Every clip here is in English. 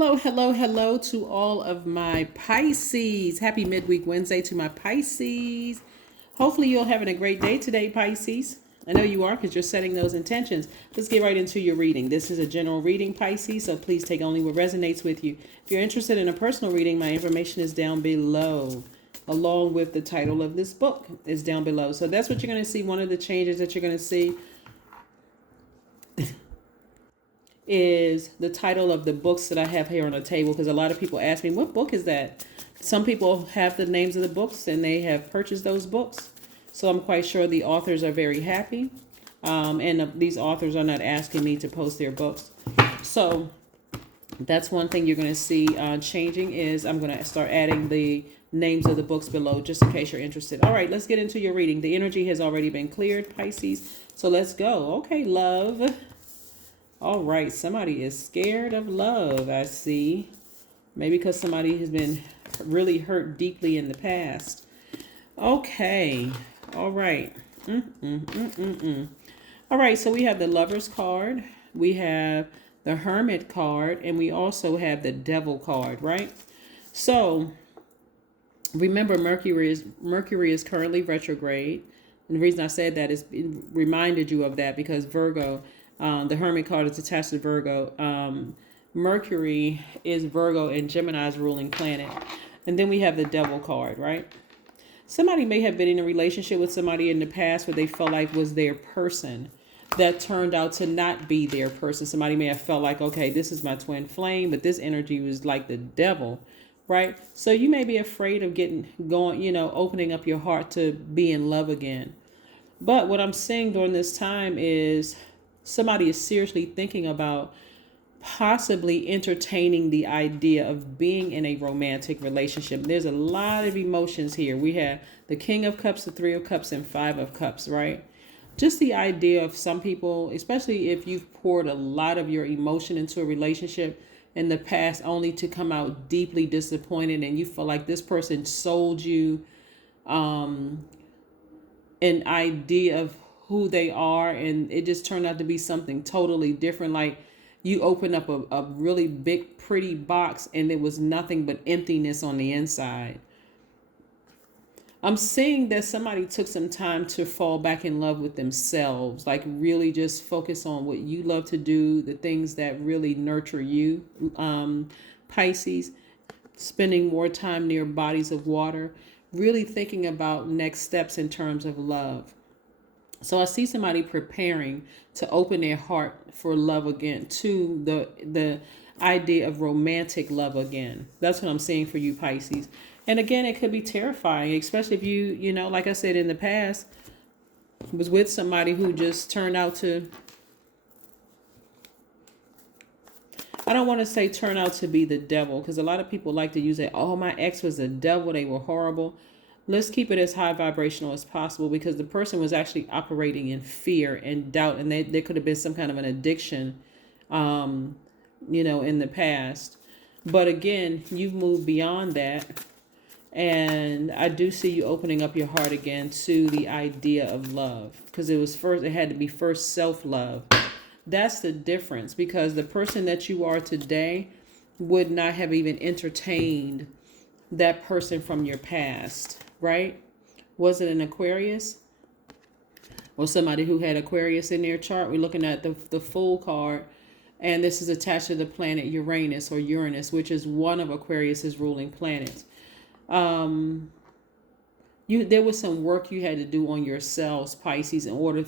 Hello, hello, hello to all of my Pisces. Happy midweek Wednesday to my Pisces. Hopefully you're having a great day today, Pisces. I know you are because you're setting those intentions. Let's get right into your reading. This is a general reading, Pisces, so please take only what resonates with you. If you're interested in a personal reading, my information is down below, along with the title of this book is down below. So that's what you're going to see. One of the changes that you're going to see is the title of the books that I have here on the table, because a lot of people ask me, what book is that? Some people have the names of the books and they have purchased those books. So I'm quite sure the authors are very happy. These authors are not asking me to post their books. So that's one thing you're going to see changing is I'm going to start adding the names of the books below just in case you're interested. All right, let's get into your reading. The energy has already been cleared, Pisces. So let's go. Okay, love. All right, somebody is scared of love, I see. Maybe because somebody has been really hurt deeply in the past. Okay, all right. All right, so we have the Lover's card. We have the Hermit card. And we also have the Devil card, right? So remember, Mercury is currently retrograde. And the reason I said that is it reminded you of that because Virgo... the Hermit card is attached to Virgo. Mercury is Virgo and Gemini's ruling planet. And then we have the Devil card, right? Somebody may have been in a relationship with somebody in the past where they felt like was their person that turned out to not be their person. Somebody may have felt like, okay, this is my twin flame, but this energy was like the devil, right? So you may be afraid of opening up your heart to be in love again. But what I'm seeing during this time is somebody is seriously thinking about possibly entertaining the idea of being in a romantic relationship. There's a lot of emotions here. We have the King of Cups, the Three of Cups, and Five of Cups, right? Just the idea of some people, especially if you've poured a lot of your emotion into a relationship in the past only to come out deeply disappointed and you feel like this person sold you an idea of who they are and it just turned out to be something totally different. Like you open up a really big pretty box and there was nothing but emptiness on the inside. I'm seeing that somebody took some time to fall back in love with themselves, like really just focus on what you love to do, the things that really nurture you, Pisces, spending more time near bodies of water, really thinking about next steps in terms of love. So I see somebody preparing to open their heart for love again, to the idea of romantic love again. That's what I'm seeing for you, Pisces. And again, it could be terrifying, especially if you like I said in the past, was with somebody who just turned out to, I don't want to say turn out to be the devil, because a lot of people like to use it, oh, my ex was the devil, they were horrible. Let's keep it as high vibrational as possible because the person was actually operating in fear and doubt, and there could have been some kind of an addiction, in the past. But again, you've moved beyond that. And I do see you opening up your heart again to the idea of love because it had to be first self-love. That's the difference because the person that you are today would not have even entertained that person from your past, right? Was it an Aquarius or somebody who had Aquarius in their chart? We're looking at the Fool card, and this is attached to the planet Uranus, which is one of Aquarius's ruling planets. There was some work you had to do on yourselves, Pisces, in order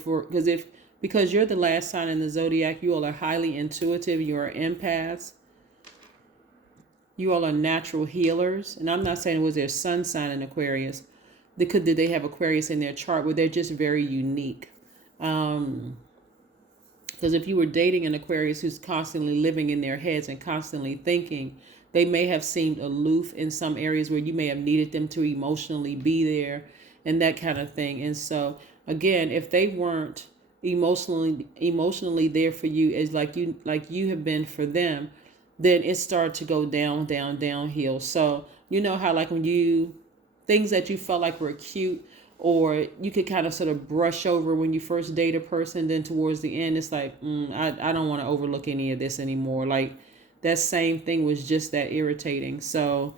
because you're the last sign in the zodiac. You all are highly intuitive. You are empaths. You all are natural healers. And I'm not saying it was their sun sign in Aquarius. Did they have Aquarius in their chart where they're just very unique? Because if you were dating an Aquarius who's constantly living in their heads and constantly thinking, they may have seemed aloof in some areas where you may have needed them to emotionally be there and that kind of thing. And so, again, if they weren't emotionally there for you as like you have been for them, then it started to go downhill. So you know how like when things that you felt like were cute or you could kind of sort of brush over when you first date a person, then towards the end, it's like, I don't want to overlook any of this anymore. Like that same thing was just that irritating. So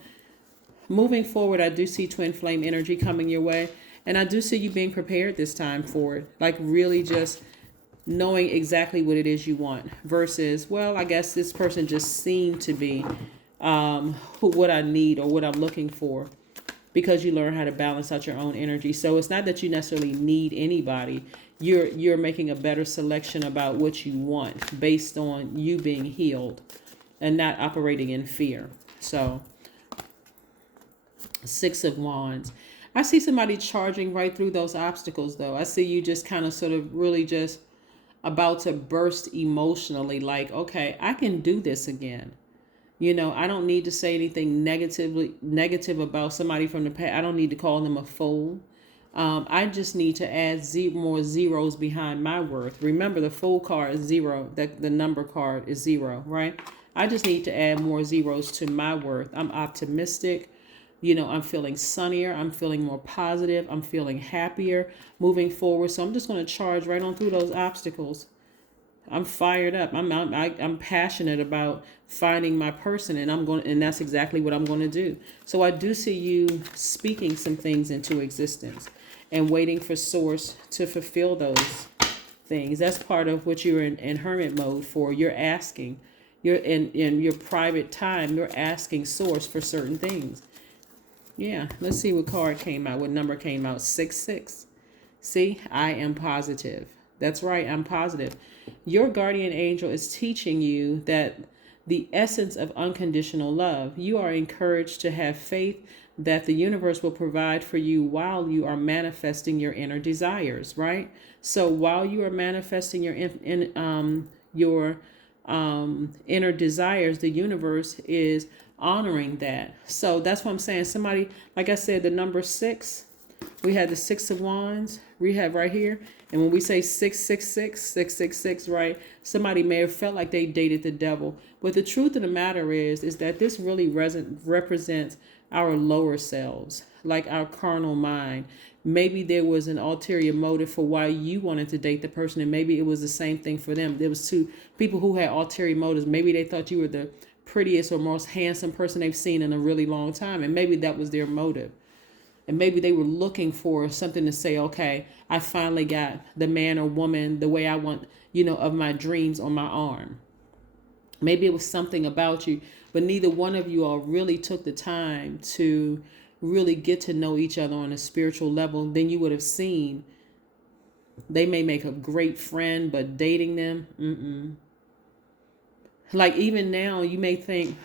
moving forward, I do see twin flame energy coming your way. And I do see you being prepared this time for it. Like really just knowing exactly what it is you want versus, well, I guess this person just seemed to be what I need or what I'm looking for, because you learn how to balance out your own energy. So it's not that you necessarily need anybody. You're making a better selection about what you want based on you being healed and not operating in fear. So Six of Wands. I see somebody charging right through those obstacles though. I see you just kind of sort of really just about to burst emotionally, like, okay, I can do this again. I don't need to say anything negative about somebody from the past. I don't need to call them a fool. I just need to add more zeros behind my worth. Remember, the Fool card is 0. The number card is 0, right? I just need to add more zeros to my worth. I'm optimistic. I'm feeling sunnier. I'm feeling more positive. I'm feeling happier moving forward. So I'm just going to charge right on through those obstacles. I'm fired up. I'm passionate about finding my person, and that's exactly what I'm going to do. So I do see you speaking some things into existence and waiting for source to fulfill those things. That's part of what you're in hermit mode for. You're asking. You're in your private time. You're asking source for certain things. Yeah, let's see what card came out, what number came out. 6. See, I am positive. That's right, I'm positive. Your guardian angel is teaching you that the essence of unconditional love. You are encouraged to have faith that the universe will provide for you while you are manifesting your inner desires, right? So while you are manifesting your inner desires, the universe is honoring that. So that's what I'm saying. Somebody, like I said, the number 6, we had the 6 of Wands, we have right here. And when we say 666, 666, right? Somebody may have felt like they dated the devil. But the truth of the matter is that this really represents our lower selves, like our carnal mind. Maybe there was an ulterior motive for why you wanted to date the person, and maybe it was the same thing for them. There was two people who had ulterior motives. Maybe they thought you were the prettiest or most handsome person they've seen in a really long time, and maybe that was their motive. And maybe they were looking for something to say, okay, I finally got the man or woman the way I want, of my dreams on my arm. Maybe it was something about you, but neither one of you all really took the time to really get to know each other on a spiritual level. Then you would have seen they may make a great friend, but dating them, Like even now, you may think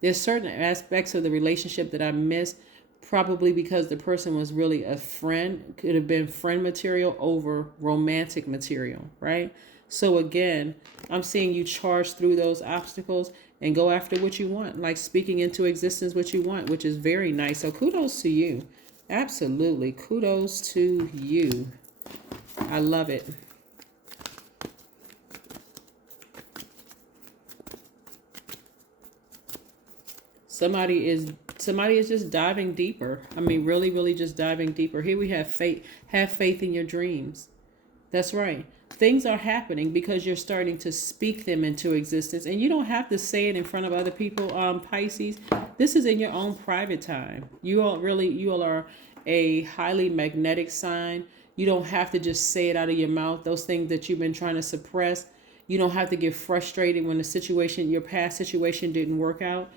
there's certain aspects of the relationship that I miss, probably because the person was really a friend, could have been friend material over romantic material, right? So again, I'm seeing you charge through those obstacles and go after what you want, like speaking into existence what you want, which is very nice. So kudos to you. Absolutely. Kudos to you. I love it. Somebody is just diving deeper. I mean, really, really just diving deeper. Here we have faith. Have faith in your dreams. That's right. Things are happening because you're starting to speak them into existence. And you don't have to say it in front of other people, Pisces. This is in your own private time. You all are a highly magnetic sign. You don't have to just say it out of your mouth. Those things that you've been trying to suppress. You don't have to get frustrated when your past situation didn't work out.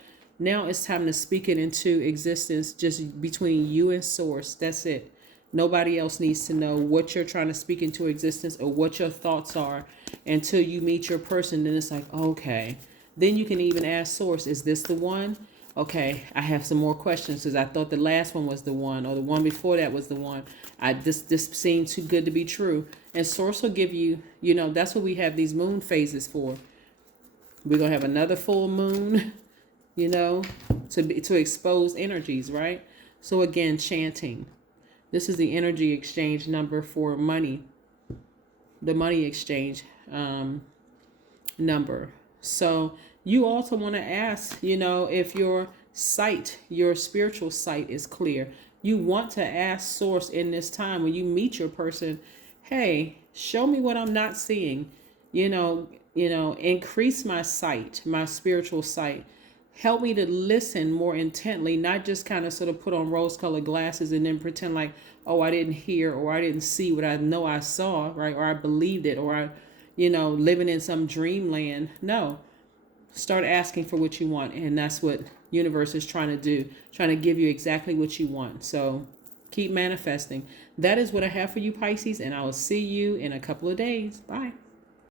Now it's time to speak it into existence, just between you and source. That's it. Nobody else needs to know what you're trying to speak into existence or what your thoughts are until you meet your person. Then it's like, okay. Then you can even ask source, is this the one? Okay, I have some more questions because I thought the last one was the one, or the one before that was the one. This seemed too good to be true. And source will give you, that's what we have these moon phases for. We're going to have another full moon. To expose energies, right? So again, chanting. This is the energy exchange number for money. The money exchange number. So you also want to ask, if your spiritual sight is clear. You want to ask source in this time when you meet your person, hey, show me what I'm not seeing. increase my sight, my spiritual sight. Help me to listen more intently, not just kind of sort of put on rose-colored glasses and then pretend like, oh, I didn't hear or I didn't see what I know I saw, right? Or I believed it, or I, living in some dreamland. No, start asking for what you want, and that's what universe is trying to do, trying to give you exactly what you want. So keep manifesting. That is what I have for you, Pisces, and I will see you in a couple of days. Bye.